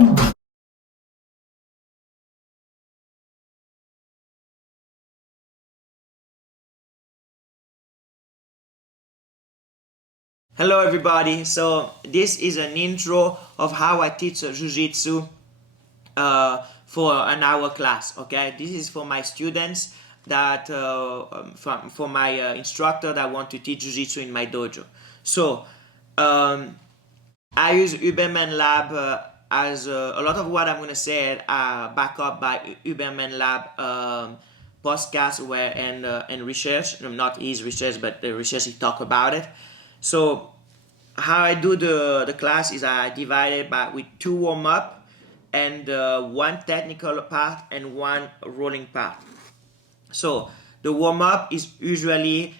Hello everybody, so this is an intro of how I teach Jiu-Jitsu for an hour class, okay? This is for my students that, for my instructor that want to teach Jiu-Jitsu in my dojo. So, I use Uberman Lab as a lot of what I'm going to say back up by Uberman Lab podcast and research, not his research, but the research he talk about it. So how I do the class is I divide it with 2 warm-up and 1 technical part and 1 rolling part. So the warm-up is usually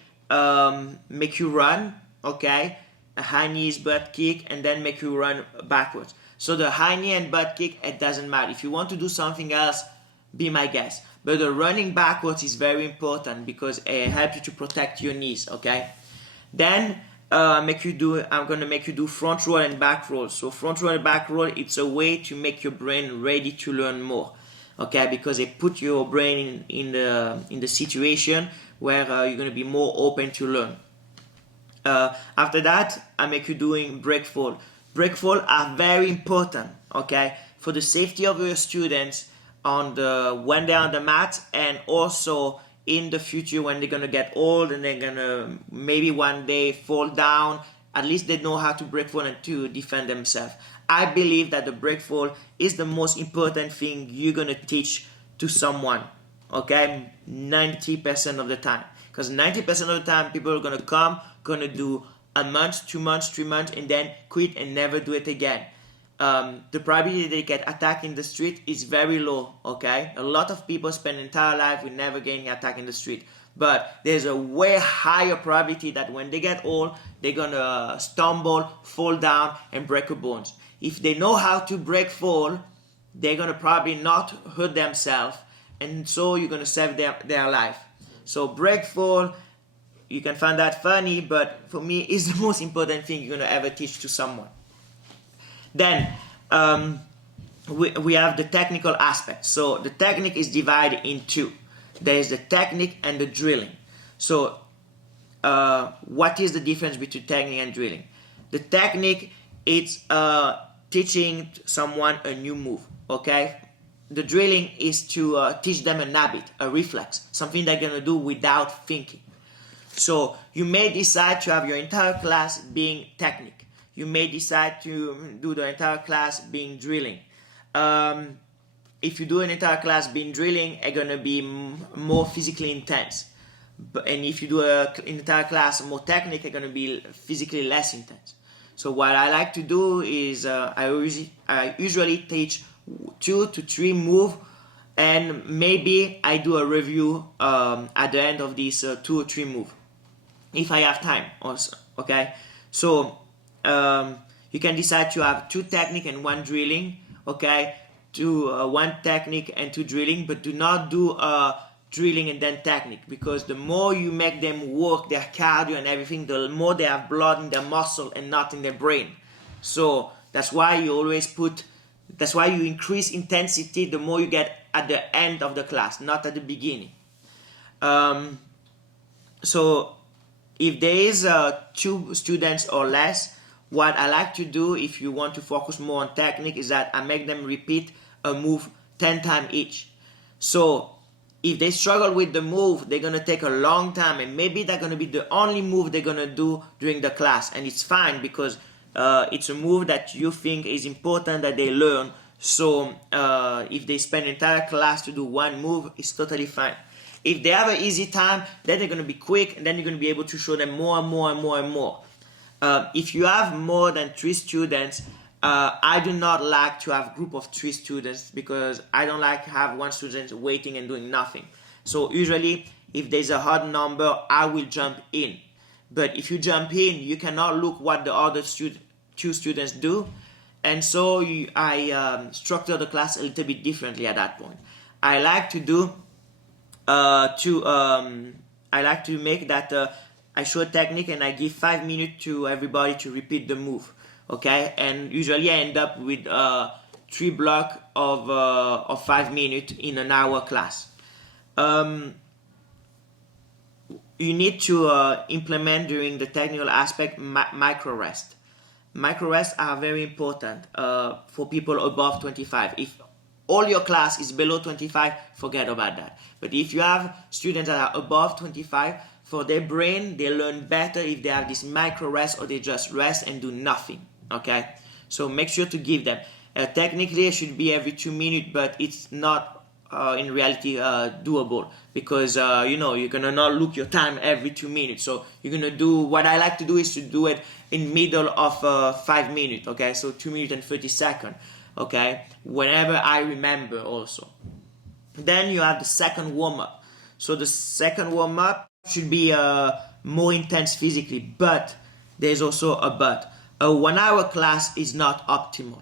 make you run, okay? A high knees, butt kick, and then make you run backwards. So the high knee and butt kick, it doesn't matter. If you want to do something else, be my guest. But the running backwards is very important because it helps you to protect your knees, okay? Then I'm gonna make you do front roll and back roll. So front roll and back roll, it's a way to make your brain ready to learn more, okay? Because it put your brain in the situation where you're gonna be more open to learn. After that, I make you doing break fall. Break fall are very important, okay, for the safety of your students when they're on the mat, and also in the future when they're gonna get old and they're gonna maybe one day fall down. At least they know how to break fall and to defend themselves. I believe that the break fall is the most important thing you're gonna teach to someone, okay, 90% of the time. Because 90% of the time people are gonna do a month, 2 months, 3 months, and then quit and never do it again. The probability they get attacked in the street is very low, okay? A lot of people spend their entire life with never getting attacked in the street. But there's a way higher probability that when they get old, they're gonna stumble, fall down, and break their bones. If they know how to break fall, they're gonna probably not hurt themselves, and so you're gonna save their life. So break fall, you can find that funny, but for me, it's the most important thing you're gonna ever teach to someone. Then we have the technical aspect. So the technique is divided in 2. There is the technique and the drilling. So what is the difference between technique and drilling? The technique, it's teaching someone a new move, okay? The drilling is to teach them an habit, a reflex, something they're gonna do without thinking. So you may decide to have your entire class being technique. You may decide to do the entire class being drilling. If you do an entire class being drilling, it's gonna be more physically intense. And if you do an entire class more technique, it's gonna be physically less intense. So what I like to do is I usually teach 2 to 3 moves, and maybe I do a review at the end of these 2 or 3 moves, if I have time also, okay? So you can decide to have 2 technique and 1 drilling, okay? 1 technique and 2 drilling, but do not do drilling and then technique, because the more you make them work their cardio and everything, the more they have blood in their muscle and not in their brain. So that's why you increase intensity the more you get at the end of the class, not at the beginning. So if there is 2 students or less, what I like to do, if you want to focus more on technique, is that I make them repeat a move 10 times each. So if they struggle with the move, they're going to take a long time, and maybe that's going to be the only move they're going to do during the class. And it's fine, because it's a move that you think is important that they learn. So if they spend an entire class to do 1 move, it's totally fine. If they have an easy time, then they're going to be quick, and then you're going to be able to show them more and more and more and more. If you have more than 3 students, I do not like to have a group of 3 students, because I don't like to have 1 student waiting and doing nothing. So usually, if there's a odd number, I will jump in. But if you jump in, you cannot look what the other 2 students do, and so I structure the class a little bit differently at that point. I like to do I like to make that I show a technique and I give 5 minutes to everybody to repeat the move, okay? And usually I end up with 3 blocks of 5 minutes in an hour class. You need to implement during the technical aspect micro rest. Micro rests are very important for people above 25. If all your class is below 25, forget about that. But if you have students that are above 25, for their brain, they learn better if they have this micro rest or they just rest and do nothing. Okay? So make sure to give them. Technically, it should be every 2 minutes, but it's not in reality doable because you're gonna not look your time every 2 minutes. So you're gonna do what I like to do is to do it in middle of 5 minutes. Okay, so 2 minutes and 30 seconds. Okay, whenever I remember also. Then you have the second warm up. So the second warm up should be more intense physically, but there's also a but. A 1 hour class is not optimal.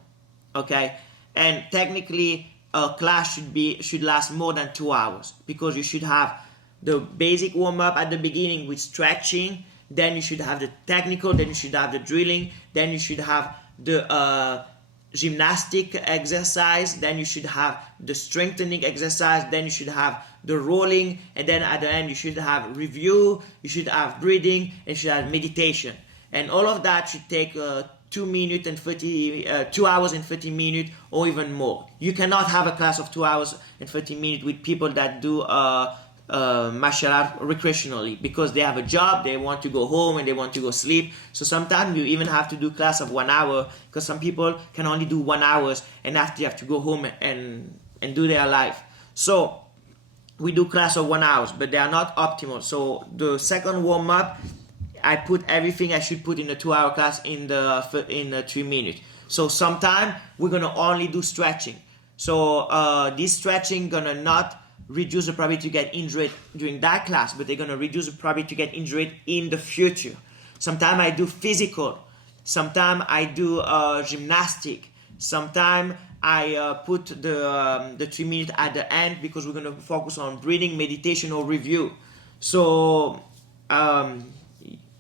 Okay, and technically a class should last more than 2 hours because you should have the basic warm-up at the beginning with stretching, then you should have the technical, then you should have the drilling, then you should have the gymnastic exercise, then you should have the strengthening exercise, then you should have the rolling, and then at the end you should have review, you should have breathing, and you should have meditation. And all of that should take 2 hours and 30 minutes or even more. You cannot have a class of 2 hours and 30 minutes with people that do martial art recreationally because they have a job, they want to go home and they want to go sleep. So sometimes you even have to do class of 1 hour because some people can only do 1 hour and after you have to go home and do their life. So we do class of 1 hour, but they are not optimal. So the second warm-up, I put everything I should put in the 2 hour class in the 3 minutes. So sometime we're gonna only do stretching. So this stretching gonna not reduce the probability to get injured during that class, but they're gonna reduce the probability to get injured in the future. Sometimes I do physical. Sometimes I do gymnastic. Sometimes I put the 3 minutes at the end because we're gonna focus on breathing, meditation, or review. So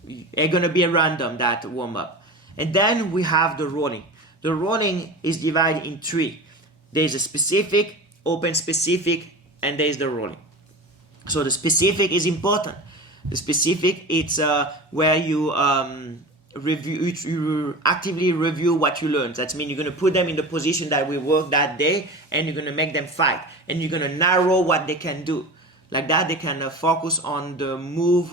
it's gonna be a random that warm up. And then we have the rolling. The rolling is divided in 3. There's a specific, open specific, and there's the rolling. So the specific is important. The specific, it's where you you actively review what you learned. That means you're gonna put them in the position that we worked that day, and you're gonna make them fight, and you're gonna narrow what they can do. Like that, they can focus on the move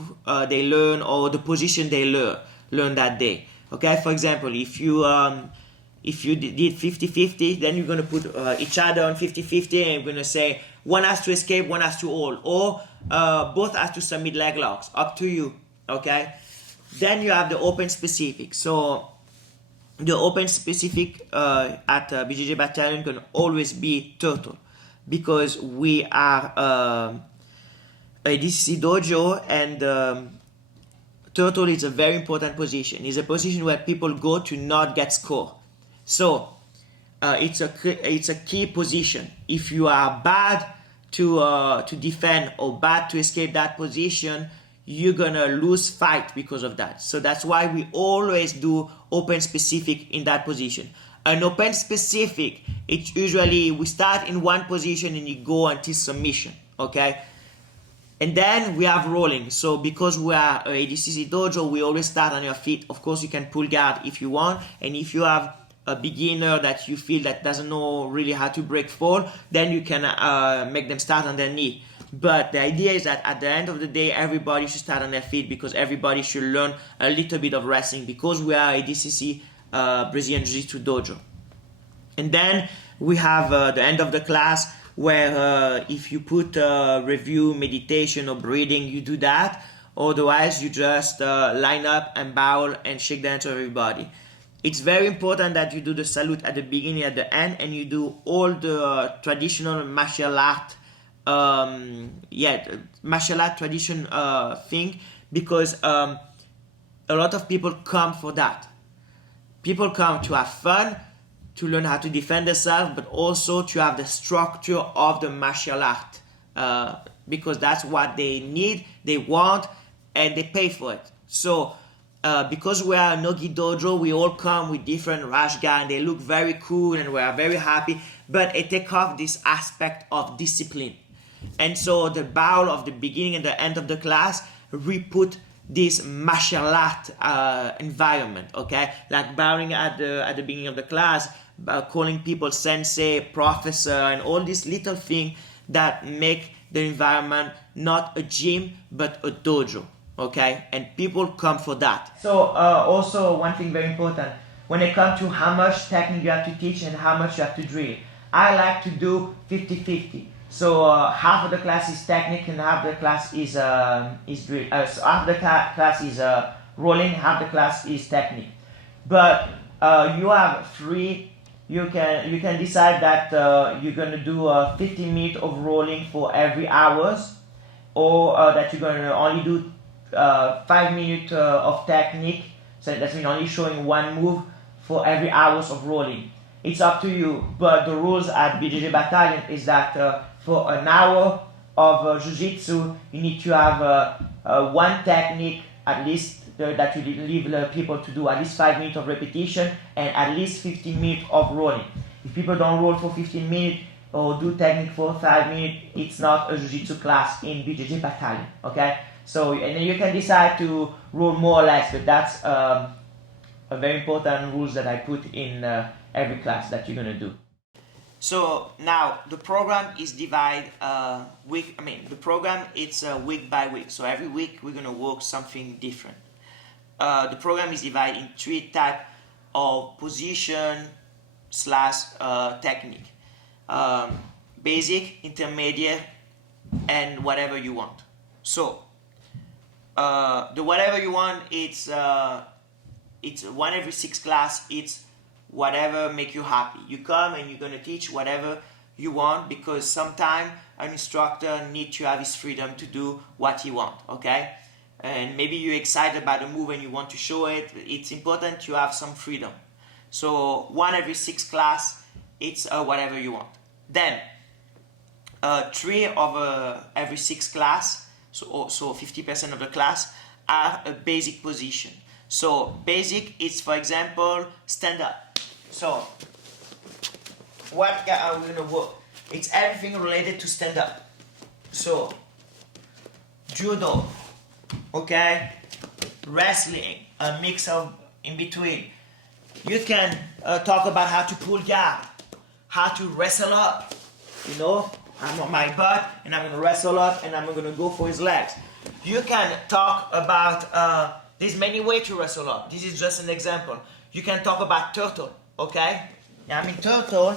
they learn or the position they learn that day. Okay, for example, if you did 50-50, then you're gonna put each other on 50-50, and you're gonna say one has to escape, one has to hold, or both has to submit leg locks. Up to you. Okay. Then you have the open specific. So the open specific at BJJ Battalion can always be turtle because we are a DCC dojo, and turtle is a very important position. It's a position where people go to not get score. So it's a key position. If you are bad to defend or bad to escape that position, you're gonna lose fight because of that. So that's why we always do open specific in that position. An open specific, it's usually we start in one position and you go until submission. Okay. And then we have rolling. So because we are a DCC dojo, we always start on your feet. Of course, you can pull guard if you want. And if you have a beginner that you feel that doesn't know really how to break fall, then you can make them start on their knee. But the idea is that at the end of the day, everybody should start on their feet because everybody should learn a little bit of wrestling because we are a DCC Brazilian Jiu-Jitsu dojo. And then we have the end of the class where if you put review, meditation, or breathing, you do that. Otherwise, you just line up and bow and shake the hands of everybody. It's very important that you do the salute at the beginning, at the end, and you do all the traditional martial art, martial art tradition thing, because a lot of people come for that. People come to have fun, to learn how to defend themselves, but also to have the structure of the martial art, because that's what they need, they want, and they pay for it. So because we are a Nogi Dojo, we all come with different rash guard and they look very cool and we are very happy, but it takes off this aspect of discipline. And so the bowl of the beginning and the end of the class, we put this martial art environment, okay? Like bowing at the beginning of the class, calling people sensei, professor, and all these little things that make the environment not a gym, but a dojo, okay? And people come for that. So also one thing very important, when it comes to how much technique you have to teach and how much you have to drill, I like to do 50-50. So half of the class is technique and half the class is drill. So half the class is rolling, half the class is technique. But you have three. You can decide that you're gonna do 15 minutes of rolling for every hours, or that you're gonna only do 5 minutes of technique. So that means only showing one move for every hours of rolling. It's up to you. But the rules at BJJ Battalion is that for an hour of jiu-jitsu, you need to have one technique at least that you leave the people to do at least 5 minutes of repetition and at least 15 minutes of rolling. If people don't roll for 15 minutes or do technique for 5 minutes, it's not a jiu-jitsu class in BJJ Battalion, okay? So, and then you can decide to roll more or less, but that's a very important rules that I put in every class that you're gonna do. So now the program is divided the program it's week by week. So every week we're gonna work something different. The program is divided in 3 types of position / technique. Basic, intermediate, and whatever you want. So the whatever you want, it's 1 every 6 class. It's whatever make you happy. You come and you're gonna teach whatever you want, because sometimes an instructor needs to have his freedom to do what he wants, okay? And maybe you're excited about the move and you want to show it. It's important to have some freedom. So 1 every 6 class, it's whatever you want. Then 3 of every 6 class, so 50% of the class, are a basic position. So basic is, for example, stand up. So what are we gonna work? It's everything related to stand up. So judo, okay, wrestling, a mix of in between. You can talk about how to pull guard, how to wrestle up. You know, I'm on my butt and I'm gonna wrestle up and I'm gonna go for his legs. You can talk about there's many ways to wrestle up. This is just an example. You can talk about turtle, okay? I mean turtle,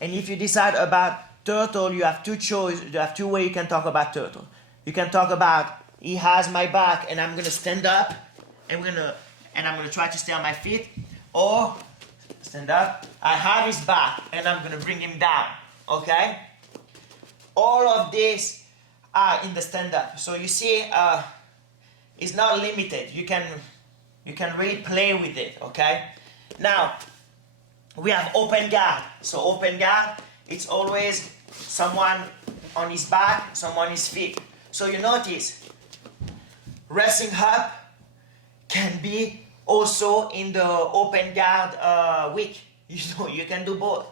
and if you decide about turtle, you have 2 choices. You have 2 ways you can talk about turtle. You can talk about he has my back and I'm gonna stand up and I'm gonna try to stay on my feet, or stand up, I have his back and I'm gonna bring him down, okay? All of these are in the stand up. So you see, it's not limited. You can really play with it, okay? Now, we have open guard. So open guard, it's always someone on his back, someone on his feet. So you notice, wrestling up can be also in the open guard week. You know, you can do both,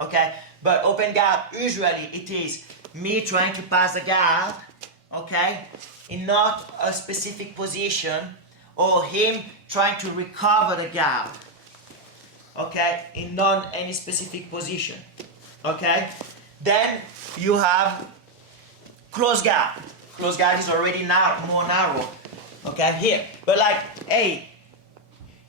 okay? But open guard, usually it is me trying to pass the guard, okay, in not a specific position, or him trying to recover the guard, okay, in not any specific position, okay? Then you have close guard. Close guard is already more narrow, okay, here. But like, hey,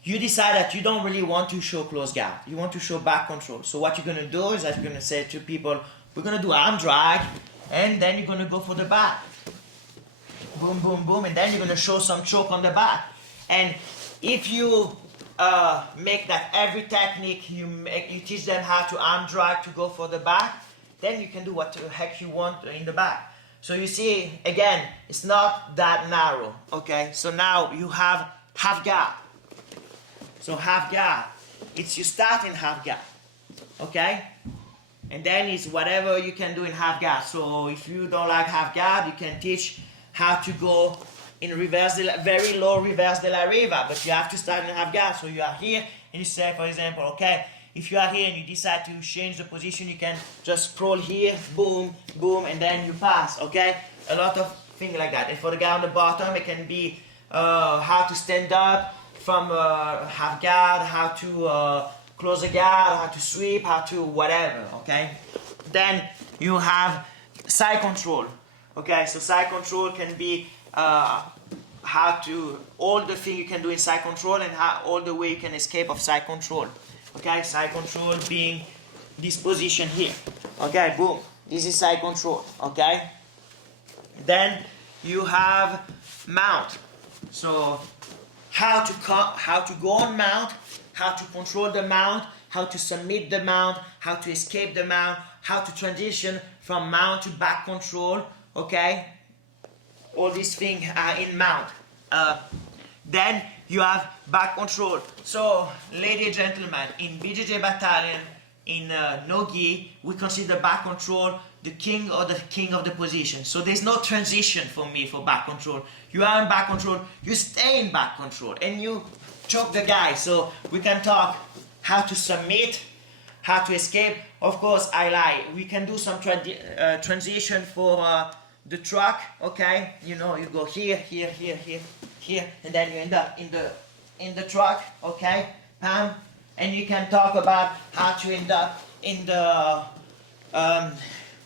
you decide that you don't really want to show close guard. You want to show back control. So what you're gonna do is that you're gonna say to people, we're gonna do arm drag, and then you're gonna go for the back. Boom, boom, boom, and then you're gonna show some choke on the back. And if you make that every technique, you teach them how to arm drag to go for the back, then you can do what the heck you want in the back. So you see, again, it's not that narrow, okay? So now you have half guard. So half guard, it's you start in half guard, okay? And then it's whatever you can do in half guard. So if you don't like half guard, you can teach how to go in reverse, very low reverse de la riva, but you have to start in half guard. So you are here, and you say, for example, okay, if you are here and you decide to change the position, you can just scroll here, boom, boom, and then you pass, okay? A lot of things like that. And for the guy on the bottom, it can be how to stand up from half guard, how to close the guard, how to sweep, how to whatever, okay? Then you have side control, okay? So side control can be how to, all the things you can do in side control and how, all the way you can escape of side control. Okay, side control being this position here. Okay, boom. This is side control. Okay. Then you have mount. So how to go on mount, how to control the mount, how to submit the mount, how to escape the mount, how to transition from mount to back control. Okay. All these things are in mount. Then you have back control. So, ladies and gentlemen, in BJJ Battalion, in no-gi, we consider back control the king of the position. So there's no transition for me for back control. You are in back control, you stay in back control, and you choke the guy. So we can talk how to submit, how to escape. Of course, I lie. We can do some transition for the truck, okay? You know, you go here, here, here, here, here, and then you end up in the truck, okay? Pam, and you can talk about how to end up in the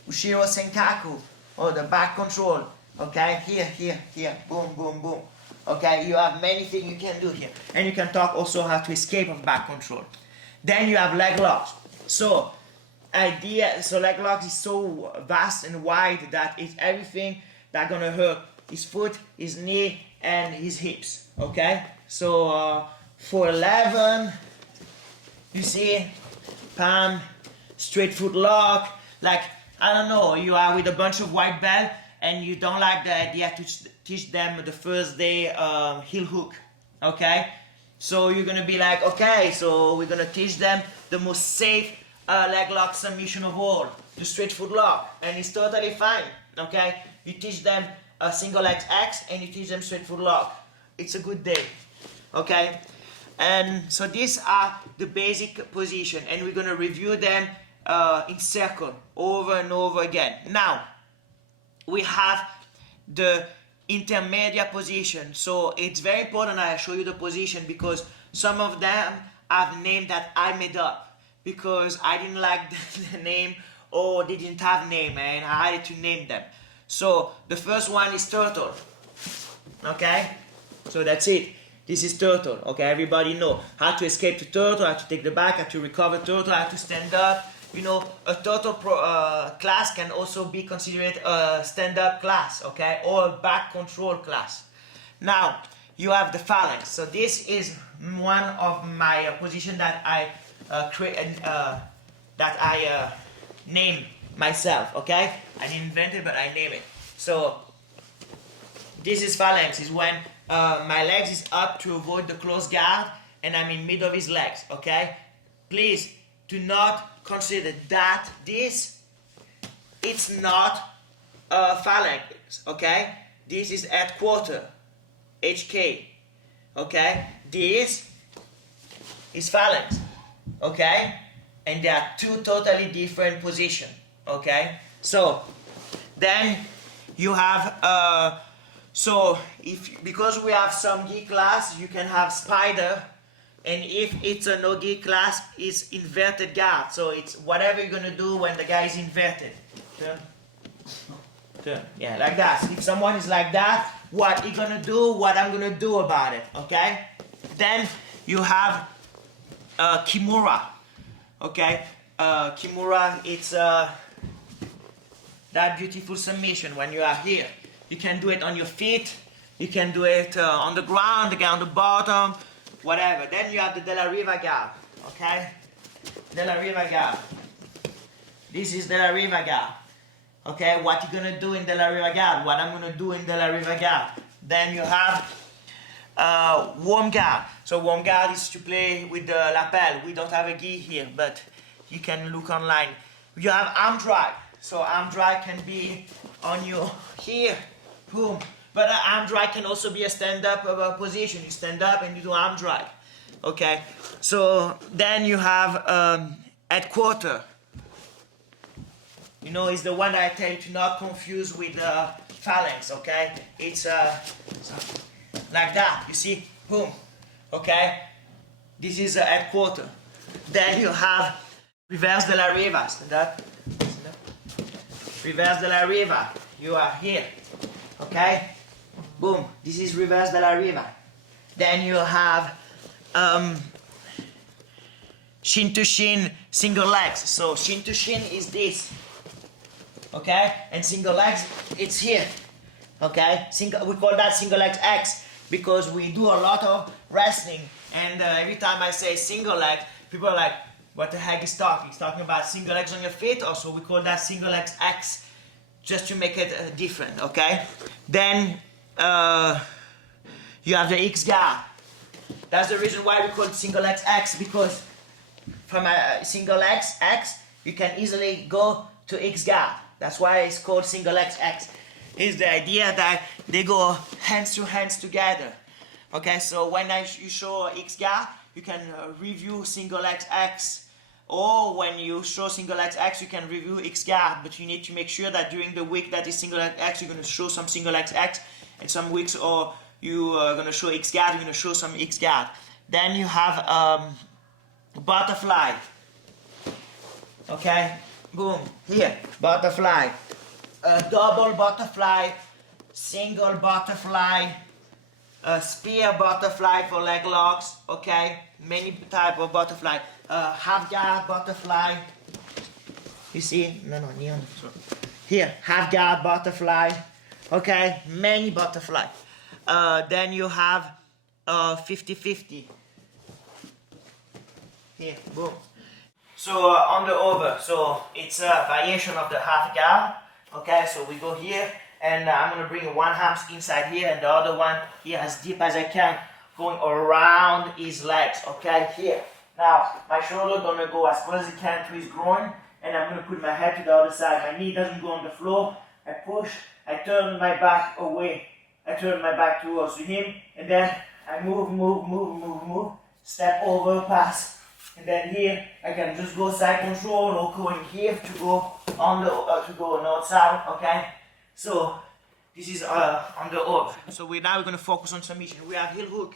Ushiro Senkaku, or the back control, okay? Here, here, here, boom, boom, boom. Okay, you have many things you can do here. And you can talk also how to escape of back control. Then you have leg locks. So leg locks is so vast and wide that it's everything that's gonna hurt his foot, his knee, and his hips. Okay, so for 11, you see, palm, straight foot lock. Like, I don't know, you are with a bunch of white belt and you don't like the idea to teach them the first day heel hook. Okay, so you're gonna be like, okay, so we're gonna teach them the most safe leg lock submission of all, the straight foot lock, and it's totally fine. Okay, you teach them a single leg X and you teach them straight foot lock. It's a good day. Okay, and so these are the basic position, and we're gonna review them in circle over and over again. Now we have the intermediate position. So it's very important I show you the position, because some of them have name that I made up because I didn't like the name, or they didn't have name and I had to name them. So the first one is turtle. Okay, so that's it. This is turtle. Okay, everybody know how to escape the turtle, how to take the back, how to recover turtle, how to stand up. You know, a turtle class can also be considered a stand-up class, okay, or a back control class. Now you have the phalanx. So this is one of my position that I name myself. Okay, I didn't invent it, but I name it. So this is phalanx. Is when my legs is up to avoid the close guard, and I'm in middle of his legs. Okay, please do not consider that this, it's not phalanx, okay? This is headquarter, HK, okay? This is phalanx, okay? And they are two totally different positions, okay? So then you have because we have some gi class, you can have spider. And if it's a no-gi class, it's inverted guard. So it's whatever you're gonna do when the guy is inverted. Turn. Turn. Yeah, like that. If someone is like that, what you're gonna do, what I'm gonna do about it, okay? Then you have kimura, okay? Kimura, it's that beautiful submission when you are here. You can do it on your feet, you can do it on the ground, the guy on the bottom, whatever. Then you have the De La Riva guard, okay? De La Riva guard. This is De La Riva guard, okay? What you gonna do in De La Riva guard? What I'm gonna do in De La Riva guard? Then you have warm guard. So warm guard is to play with the lapel. We don't have a gi here, but you can look online. You have arm drag. So arm drag can be on your here, boom, But an arm drag can also be a stand-up position. You stand up and you do arm drag. Okay, so then you have headquarter. You know, it's the one that I tell you to not confuse with phalanx, okay? It's like that, you see? Boom, okay? This is a headquarter. Then you have reverse de la riva. Stand up. Reverse de la riva. You are here, okay? Boom, this is reverse de la riva. Then you have shin to shin single legs. So shin to shin is this. Okay, and single legs, it's here. Okay, we call that single legs X because we do a lot of wrestling, and every time I say single leg, people are like, what the heck is talking? He's talking about single legs on your feet, or so we call that single legs X just to make it different. Okay, then you have the X guard. That's the reason why we call it single legs X, because from a single legs X you can easily go to X guard. That's why it's called single legs X. It's the idea that they go hands to hands together. Okay, so when you show X guard, you can review single legs X. Or when you show single legs X, you can review X guard. But you need to make sure that during the week that is single legs X, you're going to show some single legs X. And some weeks, or you are going to show X guard, you're going to show some X guard. Then you have butterfly. Okay. Boom, here, butterfly, double butterfly, single butterfly, spear butterfly for leg locks, okay, many type of butterfly, half guard butterfly, you see, neon, here, half guard butterfly, okay, many butterfly, then you have 50-50, here, boom. So on the over, so it's a variation of the half guard. Okay, so we go here, and I'm gonna bring one arm inside here, and the other one here as deep as I can, going around his legs. Okay, here. Now my shoulder gonna go as far as it can to his groin, and I'm gonna put my head to the other side. My knee doesn't go on the floor. I push. I turn my back away. I turn my back towards him, and then I move. Step over, pass. And then here I can just go side control or go in here to go on the to go north south. Okay, so this is on the over. So we're going to focus on submission. We have heel hook.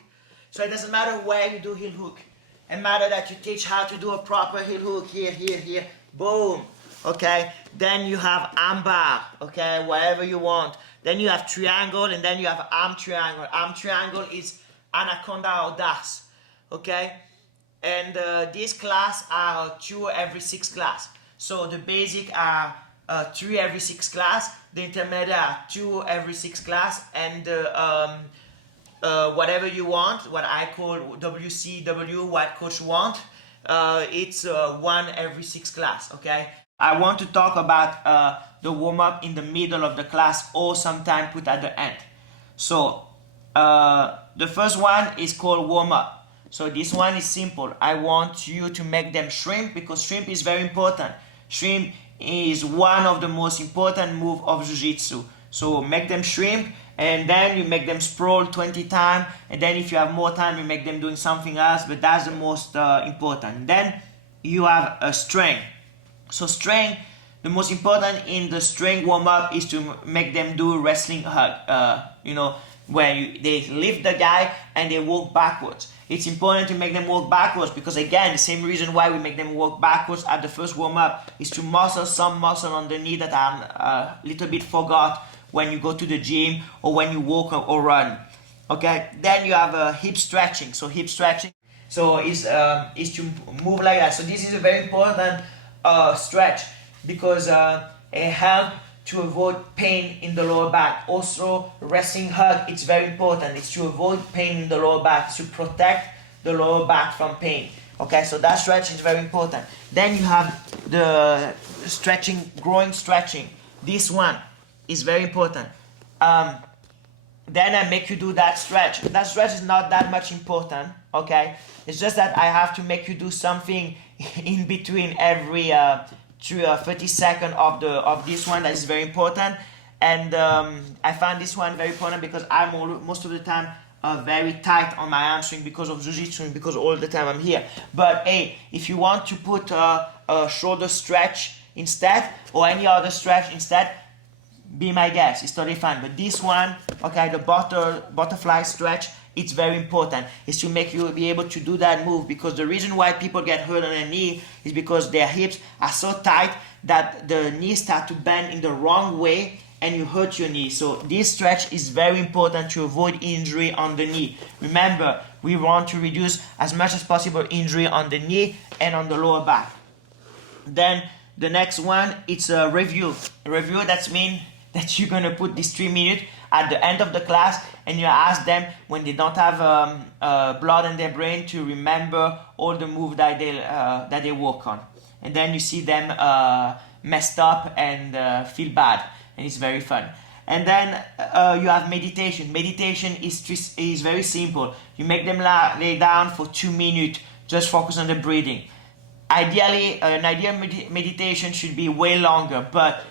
So it doesn't matter where you do heel hook. It matters that you teach how to do a proper heel hook. Here. Boom. Okay. Then you have arm bar. Okay, wherever you want. Then you have triangle, and then you have arm triangle. Arm triangle is anaconda audace. Okay. And this class are 2 every 6 class. So the basic are 3 every 6 class. The intermediate are 2 every 6 class. And whatever you want, what I call WCW, what coach want, it's 1 every 6 class. Okay. I want to talk about the warm up in the middle of the class, or sometime put at the end. So the first one is called warm up. So this one is simple. I want you to make them shrimp, because shrimp is very important. Shrimp is one of the most important moves of Jiu-Jitsu. So make them shrimp, and then you make them sprawl 20 times, and then if you have more time, you make them doing something else, but that's the most important. Then you have a strength. So strength, the most important in the strength warm-up is to make them do wrestling hug, where they lift the guy and they walk backwards. It's important to make them walk backwards because, again, the same reason why we make them walk backwards at the first warm-up is to muscle some muscle on the knee that are a little bit forgot when you go to the gym or when you walk or run. Okay, then you have hip stretching. So hip stretching is to move like that. So this is a very important stretch because it helps to avoid pain in the lower back. Also, resting hug, it's very important. It's to avoid pain in the lower back, to protect the lower back from pain. Okay, so that stretch is very important. Then you have the stretching, groin stretching. This one is very important. Then I make you do that stretch. That stretch is not that much important, okay? It's just that I have to make you do something in between every 30 seconds of this one that is very important. And I find this one very important because I'm most of the time very tight on my hamstring because of jiu-jitsu, because all the time I'm here. But hey, if you want to put a shoulder stretch instead, or any other stretch instead, be my guest, it's totally fine. But this one, okay, the butterfly stretch, it's very important. It's to make you be able to do that move, because the reason why people get hurt on their knee is because their hips are so tight that the knees start to bend in the wrong way and you hurt your knee. So this stretch is very important to avoid injury on the knee. Remember, we want to reduce as much as possible injury on the knee and on the lower back. Then the next one, it's a review. A review, that means that you're gonna put this 3 minutes at the end of the class, and you ask them, when they don't have blood in their brain, to remember all the moves that they work on. And then you see them messed up and feel bad, and it's very fun. And then you have meditation. Meditation is very simple. You make them lay down for 2 minutes, just focus on the breathing. Ideally, an ideal meditation should be way longer, but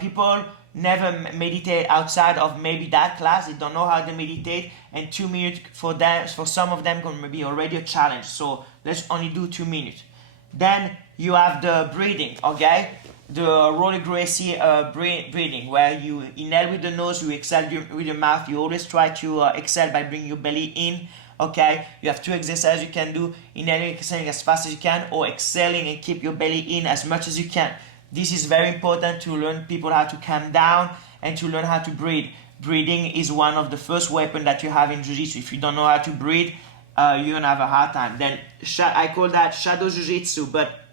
people never meditate outside of maybe that class. They don't know how to meditate, and 2 minutes for some of them can be already a challenge. So let's only do 2 minutes. Then you have the breathing, okay? The Roller Gracie breathing, where you inhale with the nose, you exhale with your mouth. You always try to exhale by bringing your belly in, okay? You have 2 exercises you can do: inhaling, exhaling as fast as you can, or exhaling and keep your belly in as much as you can. This is very important to learn people how to calm down and to learn how to breathe. Breathing is one of the first weapons that you have in Jiu-Jitsu. If you don't know how to breathe, you're gonna have a hard time. Then I call that shadow Jiu-Jitsu, but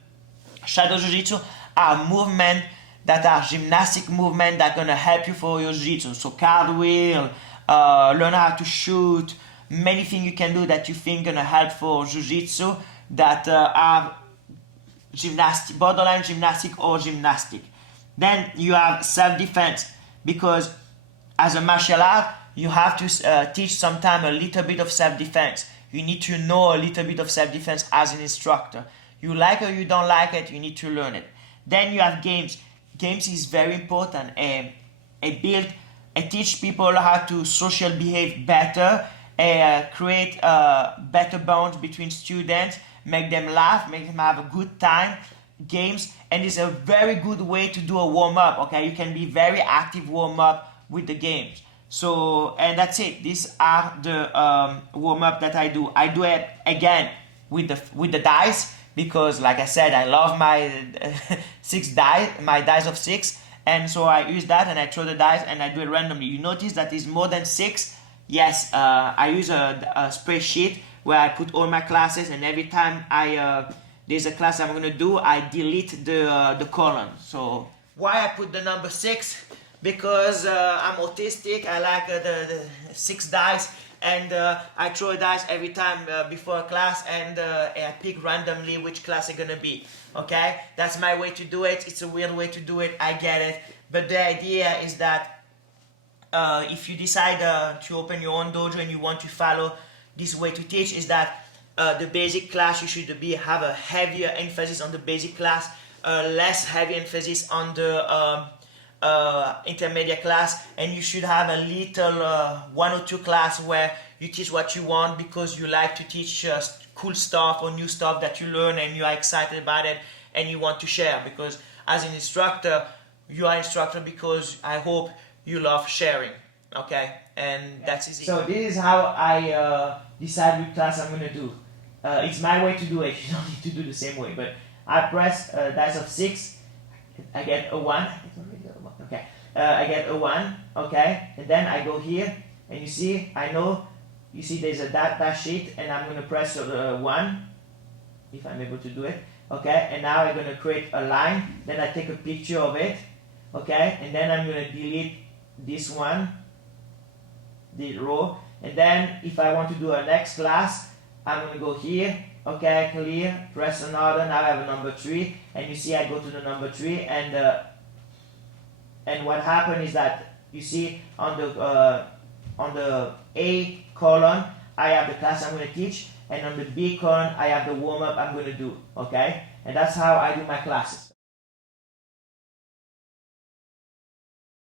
shadow Jiu-Jitsu are movements that are gymnastic movements that are gonna help you for your Jiu-Jitsu. So cartwheel, learn how to shoot, many things you can do that you think gonna help for Jiu-Jitsu that are gymnastic, borderline gymnastic or gymnastic. Then you have self-defense, because as a martial art, you have to teach sometimes a little bit of self-defense. You need to know a little bit of self-defense as an instructor. You like it or you don't like it, you need to learn it. Then you have games. Games is very important. It teach people how to social behave better, create better bonds between students, make them laugh, make them have a good time. Games, and it's a very good way to do a warm-up, okay? You can be very active warm-up with the games. So, and that's it. These are the warm-up that I do. I do it again with the dice, because like I said, I love my 6 dice, my dice of 6, and so I use that and I throw the dice and I do it randomly. You notice that is more than 6. Yes, I use a spreadsheet where I put all my classes, and every time there's a class I'm gonna do, I delete the column. So why I put the number 6? Because I'm autistic. I like the 6 dice, and I throw a dice every time before a class, and I pick randomly which class it's gonna be. Okay, that's my way to do it. It's a weird way to do it, I get it, but the idea is that if you decide to open your own dojo and you want to follow this way to teach, is that the basic class, you should have a heavier emphasis on the basic class, less heavy emphasis on the intermediate class, and you should have a little 1 or 2 class where you teach what you want, because you like to teach cool stuff or new stuff that you learn and you are excited about it and you want to share. Because as an instructor, you are instructor because I hope you love sharing, okay? And that's easy. So this is how I decide which class I'm gonna do. It's my way to do it. You don't need to do the same way. But I press dice of 6. I get a 1. Okay. I get a 1. Okay. And then I go here, and you see, you see there's a dash sheet, and I'm gonna press 1, if I'm able to do it. Okay. And now I'm gonna create a line. Then I take a picture of it. Okay. And then I'm gonna delete this one, the row, and then if I want to do a next class, I'm going to go here, okay, clear, press another. Now I have a number 3, and you see I go to the number 3, and what happened is that you see on the A column I have the class I'm going to teach, and on the B column I have the warm-up I'm going to do, okay, and that's how I do my classes.